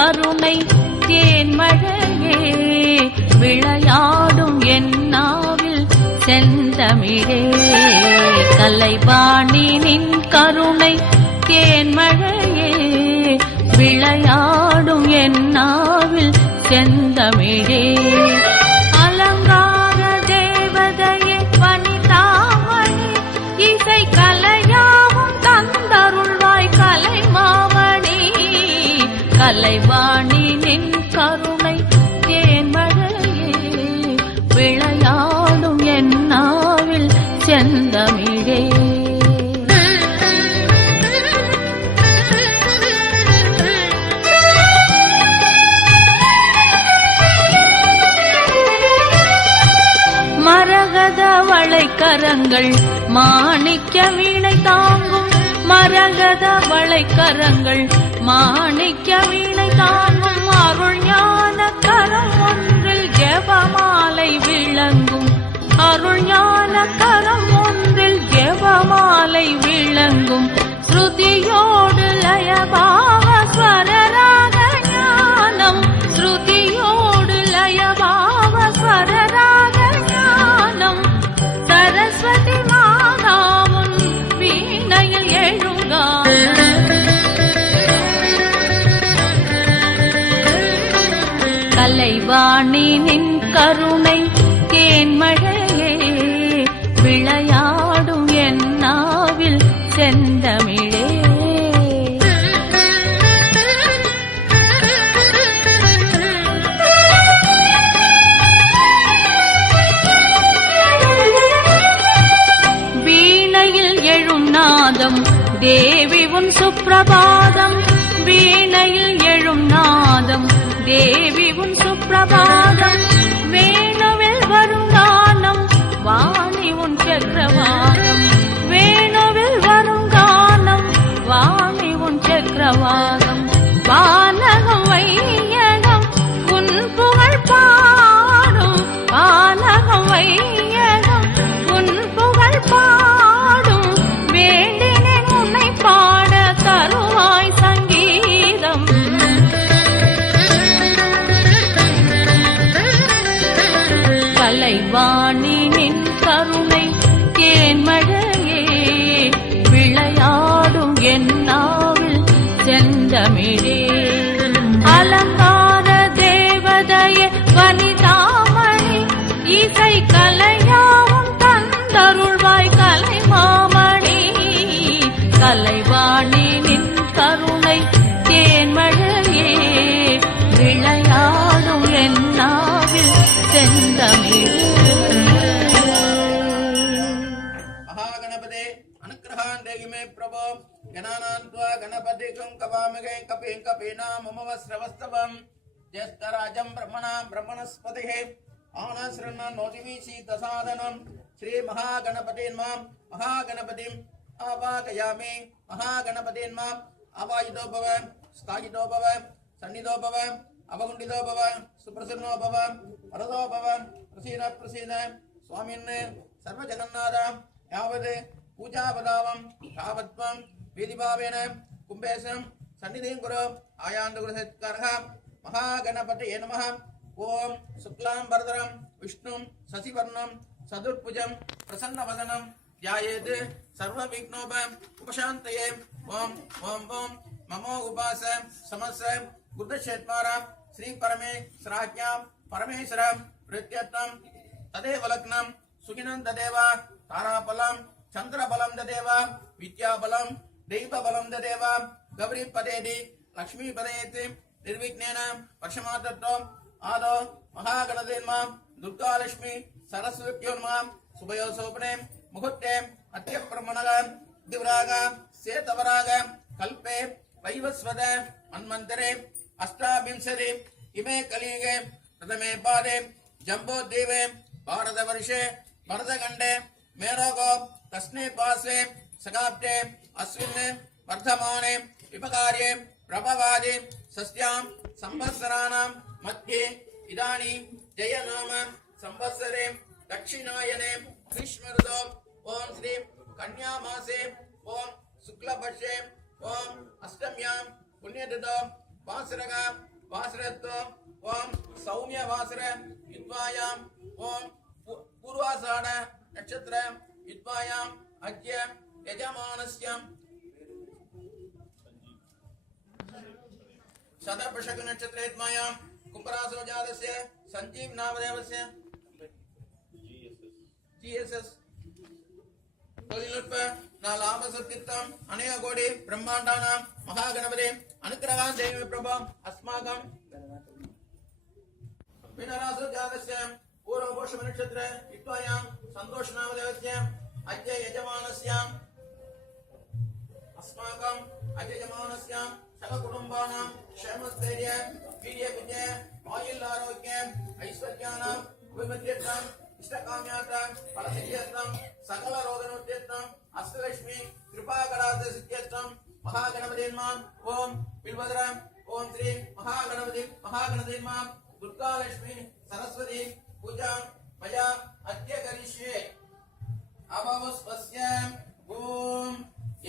கருணை தேன்மழையே விளையாடும் என் நாவில் செந்தமிழே கலைவாணி நின் கருணை தேன்மழையே விளையாடும் என் நாவில் செந்தமிழே அலங்கார தேவதையே வனிதாமணி இசை கலையாவும் தந்தருள்வாய் கலைமாமணி கலைவாணி நின் கருணை தேன்மழையே விளையாடும் என் நாவில் செந்தமிழே மரகத வளைக்கரங்கள் மாணிக்க வீணை தாங்கும் மரகத வளைக்கரங்கள் மாணிக்க வீணை தாங்கும் அருள் ஞான கரம் ஒன்றில் ஜெபமாலை விளங்கும் அருள் ஞான கரம் ஒன்றில் ஜெபமாலை விளங்கும் ஸ்ருதியோடு லயபாவ ஸ்வரராக ஞானம் ஸ்ருதியோடு லயபாவ ஸ்வரராக ஞானம் சரஸ்வதி மாதாவும் வீணையில் கலைவாணி நின் கருணை தேன்மழையே விளையாடும் என் நாவில் செந்தமிழே வீணையில் எழும் நாதம் தேவி உன் சுப்பிரபாதம் வீணையில் எழும் நாதம் தேவி உன் சுப்பிரபாதம் வேணுவில் வரும் கானம் வாணி உன் சக்கரவாதம் வேணுவில் வரும் கானம் வாணி உன் சக்கரவாதம் வானகம் வையகம் உன் புகழ் பாடும் வானகம் வையகம் உன் புகழ் பாடும் வேண்டினேன் உன்னை பாட தருவாய் சங்கீதம் கலைவாணி நின் கருணை தேன்மழையே விளையாடும் என் நாவில் செந்தமிழே அலங்கார தேவதையே வனிதாமணி இசை கலையாவும் தந்தருள்வாய் கலைமாமணி கலைவாணி நின் கருணை தேன்மழையே விளையாடும் என் நாவில் செந்தமிழே महागणपते अनुग्रहान् देहि मे प्रभो गणानां त्वा गणपतिं कवामहे कपिं कपीनां मम वस्त्रवस्तवं ज्येष्ठराजं ब्रह्मणां ब्रह्मणस्पतिः आनश्रवणं नोदिवीशीतसादनं श्रीमहागणपतिन्मां महागणपतिम् आवाहयामि महागणपतिन्मां आवाहितो भव स्थायितो भव सन्निधो भव अवगुण्डितो भव सुप्रसन्नो भव वरदो भव प्रसीद प्रसीद स्वामिन् सर्वजगन्नाथ यावत् पूजापदावं तावत्त्वं विधिभावेन कुम्भेशं सन्निधिं कुरु आयान्तगुरुसत्कारः महागणपतये नमः ओम शुक्लां वरदरं विष्णुं शशिवर्णं चतुर्भुजं प्रसन्नवदनं ध्यायेत् सर्वविघ्नोप उपशान्तये ओम ओम ओम ममो उपास समस बुद्धक्षेत्रा श्री परमेश्वराज्ञां परमेश्वरं प्रत्यर्थं तदेव लग्नं सुखिनं तदेव ताराबलं चंद्रबलं तदेव विद्याबलं दैवबलं तदेव गौरीपदेति लक्ष्मीपदेति निर्विघ्नेन वर्षमात्रत्वम् आदौ महागणपतिर्मां दुर्गालक्ष्मी सरस्वत्योर्मां शुभयोसोपने मुहूर्ते अत्यप्रमणग दिवराग सेतवराग कल्पे वैवस्वत मन्वन्तरे अष्टाविंशति इमे कलियुगे प्रथमे पादे जम्बोद्वीपे भारतवर्षे भरतखण्डे मेरोगो तस्मै पार्श्वे शकाब्दे अस्मिन् वर्धमाने विपकार्ये प्रभवादि षष्ट्यां संवत्सराणां मध्ये इदानीं जयनाम संवत्सरे दक्षिणायने ग्रीष्मऋतौ ओम श्री कन्या मासे ओम शुक्लपक्षे ओम अष्टम्यां पुण्यतिथौ वासरः वासरत्व ओम सौम्य वासर युद्वायाम ओम पूर्वाषाढ़ नक्षत्र युद्वायाम अद्य यजमानस्यं शतपशक नक्षत्र युद्वायाम कुंभराशो जातस्य संजीव नामदेवस्य GSS தொழில்நுட்ப நாலாம சத்தியம் அநேக கோடி பிரம்மாண்டானாம் மகாகணபதி அனுக்கிரகான் தேவி பிரபம் அஸ்மாகம் வினராசு ஜாதஸ்ய பூர்வபோஷ நட்சத்திர யுக்தாயாம் சந்தோஷ நாமதேவஸ்ய அஜ்ய யஜமானஸ்யாம் அஸ்மாகம் அஜ்ய யஜமானஸ்யாம் சக குடும்பானாம் க்ஷேமஸ்தைர்ய வீரிய விஜய ஆயுள் ஆரோக்கிய ஐஸ்வர்யானாம் அபிமத்யத்தாம் इष्टकाम्यार्थं फलसिद्ध्यर्थं सकल रोगनिवृत्त्यर्थं अष्टलक्ष्मी कृपाकरार्थ सिद्ध्यर्थं महागणपतिर्मां ओम बिल्वद्रां ओम श्री महागणपतिर्मां दुर्गालक्ष्मी सरस्वती पूजा मया अद्य करिष्ये अभवस्पस्याम् ओम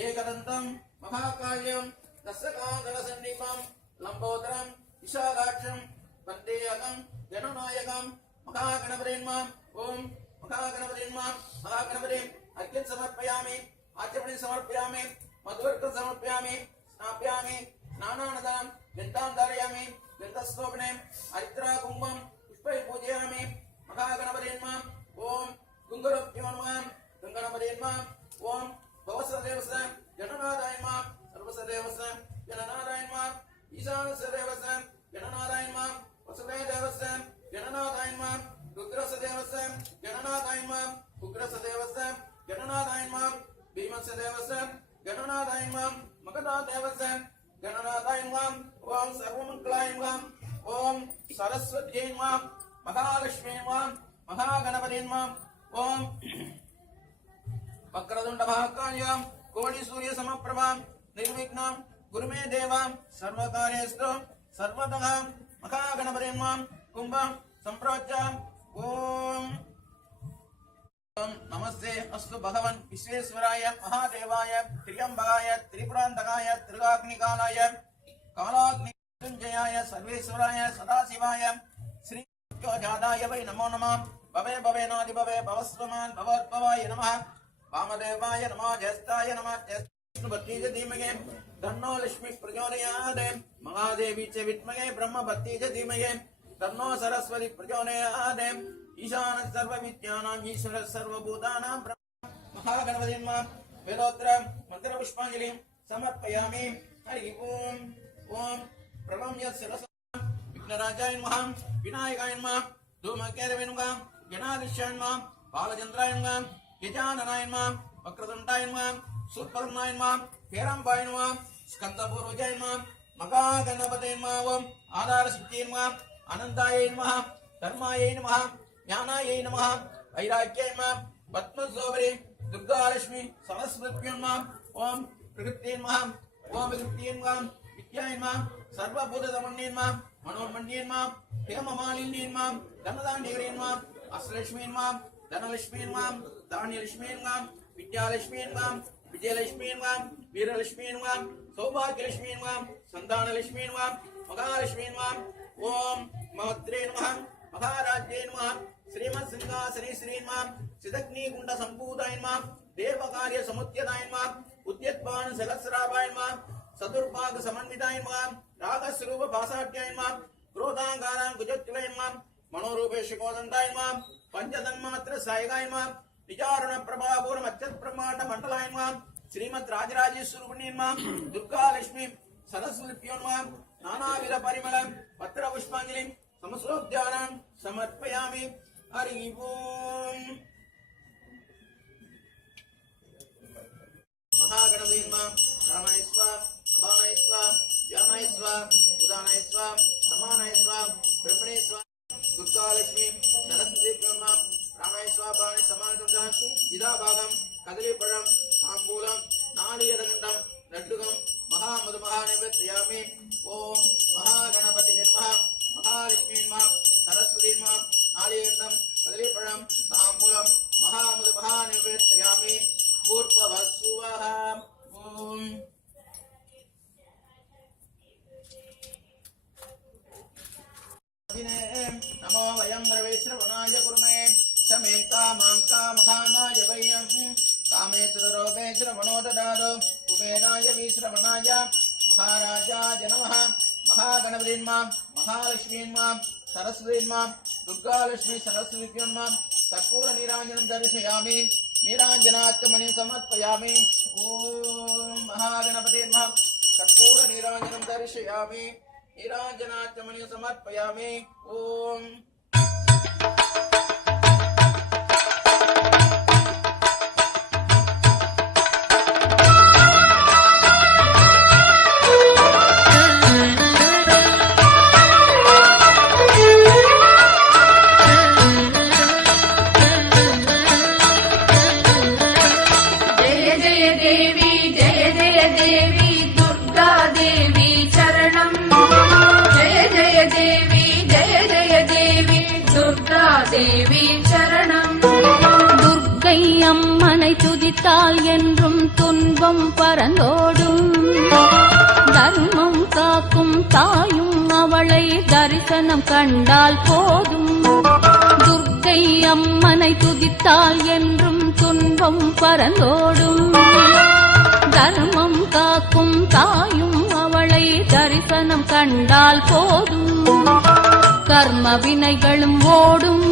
एकदन्तं महाकाल्यं दशकाङ्गलसन्निपं लम्बोदरं विशालाक्षं वन्देऽहं गणनायकं महागणपतिर्मां ओम महागणपति अर्घ्यं समर्पयामि आचमनीं समर्पयामि मधुवर्कं समर्पयामि स्नापयामि स्नानानन्तरं गन्धां धारयामि गन्धस्तोपने हरिद्रा कुम्भं पुष्पै पूजयामि महागणपतिर्मां ओम गुंगरभ्यो नमः गणपतिर्मां ओम भवसदेवस्य गणनारायण मां सर्वसदेवस्य गणनारायण मां ईशानसदेवस्य गणनारायण मां वसुदेवस्य गणनारायण मां रुद्रसदेवस्य गणनाथाय मां उग्रसदेवस्य गणनाथाय मां भीमसदेवस्य गणनाथाय मां मगधादेवस्य गणनाथाय मां ओम सर्वमंगलाय मां ओम सरस्वत्यै मां महालक्ष्मी मां महागणपतिं मां ओम वक्रतुंड महाकाय कोटि सूर्य समप्रभा निर्विघ्नं गुरुमे देवा सर्वकार्येषु सर्वतः महागणपतिं मां कुंभं संप्रोच्य ओम नमस्ते अस्तु भगवन् विश्वेश्वराय महादेवाय त्र्यंबकाय त्रिपुरांतकाय त्रिकाग्निकालाय कालाग्निमृत्युंजयाय सर्वेश्वराय सदाशिवाय श्री जाताय वै नमो नमः भवे भवेनादि भवे भवस्वमान् भवोद्भवाय नमः वामदेवाय नमः ज्येष्ठाय नमः ज्येष्ठभक्ति च धीमहि तन्नो लक्ष्मी प्रचोदयात् महादेवी च विद्महे ब्रह्मभक्ति च धीमहि तन्नो सरस्वती प्रचोदयात् ईशान सर्वविद्यानां ईश्वर सर्वभूतानां महागणपतिं मां वेदोत्तर मन्त्रपुष्पाञ्जलिं समर्पयामि हरि ओम ओम प्रणम्य शिरसा विघ्नराजाय नमः विनायकाय नमः धूमकेतवे नमः गणाधीशाय नमः बालचन्द्राय नमः गजाननाय नमः वक्रतुण्डाय नमः सूर्पकर्णाय नमः हेरम्बाय नमः स्कन्दपूर्वजाय नमः महागणपतये नमः ओम आधारसिद्धिये नमः अनन्ताय नमः धर्माय नमः ज्ञानाय नमः वैराग्याय नमः पद्मसोबरे दुर्गालक्ष्मी सरस्वत्यै नमः ओम प्रकृत्यै नमः ओम विकृत्यै नमः विद्याय नमः सर्वभूतदमन्ये नमः मनोन्मन्ये नमः हेममालिन्ये नमः धनदान्यग्रे नमः अष्टलक्ष्मी नमः धनलक्ष्मी नमः धान्यलक्ष्मी नमः विद्यालक्ष्मी नमः विजयलक्ष्मी नमः वीरलक्ष्मी नमः सौभाग्यलक्ष्मी नमः संतानलक्ष्मी नमः महालक्ष्मी नमः ओम महत्रे नमः महाराज्ये नमः श्रीमत्सिंहासने श्री नमः सिदग्निकुंड संपूताय नमः देवकार्य समुद्यताय नमः उद्यत्पान सहस्राभाय नमः चतुर्भाग समन्विताय नमः रागस्वरूप भासाट्याय नमः क्रोधांगारां कुजत्वय नमः मनोरूपेश कोदंडाय नमः पंचतन्मात्र सायकाय नमः विचारण प्रभापूर मच्चत ब्रह्मांड मंडलाय नमः श्रीमत् राजराजेश्वरी नमः दुर्गा लक्ष्मी सरस्वत्यै नमः नानाविध परिमल पत्र पुष्पांजलि समस्रोद्यानां समर्पयामि हरि ओम महागणपतिं मां रामाय स्वाहा अभानाय स्वाहा ज्ञानाय स्वाहा उदानाय स्वाहा समानाय स्वाहा ब्रह्मणे स्वाहा दुर्गा लक्ष्मी सरस्वती ब्रह्मा रामाय स्वाहा अभानाय समानाय इदा भागं कदलीपழம் तांबूलं नारिकेलखण्डं लड्डुकं महामधु महानैवेद्यामि ओम महागणपति नमः महालक्ष्मी नमः सरस्वती नमः नारिकेलखण्डं कदलीपழம் तांबूलं महामधु महानैवेद्यामि पूर्ववस्सुवः ओम नमो वयं रवेश्रवणाय कुर्मे समे कामाय वयं कामेश्वररोपेश्रवणो ददातु कुबेराय विश्रवणाय महाराजाय नमः महागणपतिन्मां महालक्ष्मीन्मां सरस्वतीन्मां दुर्गालक्ष्मी सरस्वतीन्मां कर्पूरनीराञ्जनं दर्शयामि नीराञ्जनात्मनिं समर्पयामि ॐ महागणपतिन्मां कर्पूरनीराञ्जनं दर्शयामि नीराञ्जनात्मनिं समर्पयामि ॐ தேவி சரணம். துர்க்கை அம்மனை துதித்தால் என்றும் துன்பம் பறந்தோடும். தர்மம் காக்கும் தாயும் அவளை தரிசனம் கண்டால் போதும். துர்க்கை அம்மனை துதித்தால் என்றும் துன்பம் பறந்தோடும். தர்மம் காக்கும் தாயும் அவளை தரிசனம் கண்டால் போதும். கர்ம வினைகளும் ஓடும்,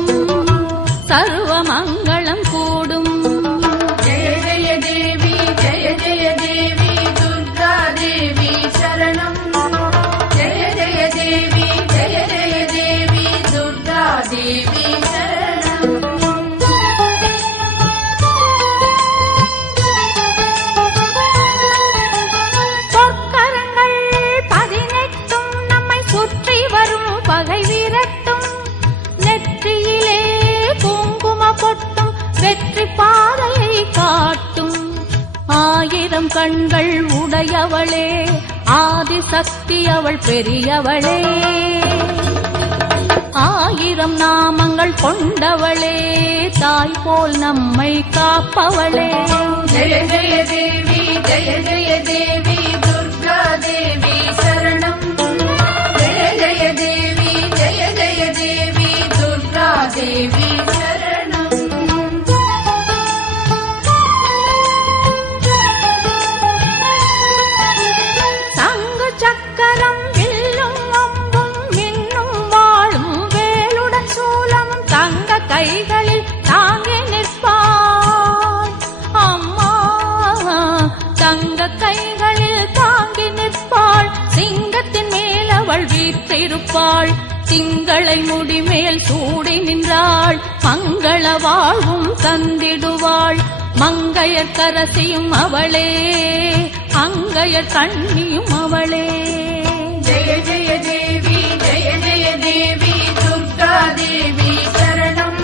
சர்வ மங்களம் கூடும். ஜெய ஜெய தேவி ஜெய ஜெய தேவி துர்கா தேவி சரணம். ஜெய ஜெய தேவி ஜெய ஜெய தேவி துர்கா தேவி சரணம். பொற்கரங்கள் 18 நம்மை சுற்றி வரும் பகை விரட்டும். நெற்றியிலே குங்கும பொட்டும் வெற்றி பாதையை காட்டும். 1000 கண்கள் உடையவளே, ஆதிசக்தி அவள் பெரியவளே. 1000 நாமங்கள் கொண்டவளே, தாய் போல் நம்மை காப்பவளே. ஜெய ஜெய தேவி ஜெய ஜெய தேவி துர்கா தேவி சரணம். ஜெய ஜெய தேவி ஜெய ஜெய தேவி துர்கா தேவி சரணம். சங்கு சக்கரம் வில்லும் அம்பும் மின்னும் வாழும் வேலுடன் சூலமும் தங்க கைகளில் தாங்கி நிற்பாள் அம்மா. தங்க கைகளில் தாங்கி நிற்பாள். சிங்கத்தின் மேல் அவள் வீற்றிருப்பாள். திங்களை முடிமேல் சூடி நின்றாள். மங்கள வாழ்வும் தந்திடுவாள். மங்கையர் கரசியும் அவளே, அங்கையர் கண்ணியும் அவளே. ஜெய ஜெய தேவி ஜெய ஜெய தேவி துர்கா தேவி சரணம்.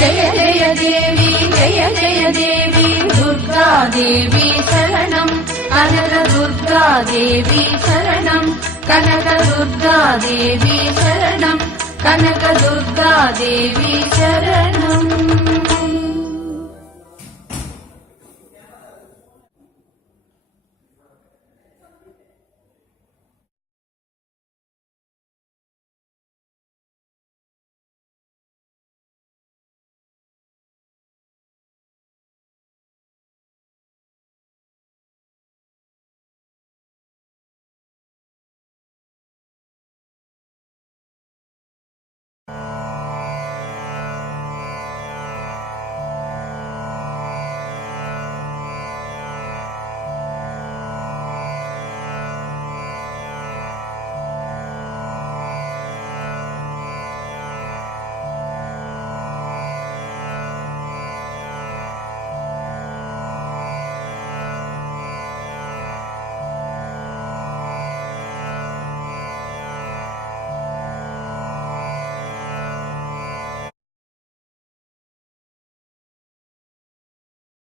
ஜெய ஜெய தேவி ஜெய ஜெய தேவி துர்கா தேவி சரணம். கனக துர்கா தேவி சரணம். கனக துர்கா தேவி சரணம். கனக துர்கா தேவி சரணம்.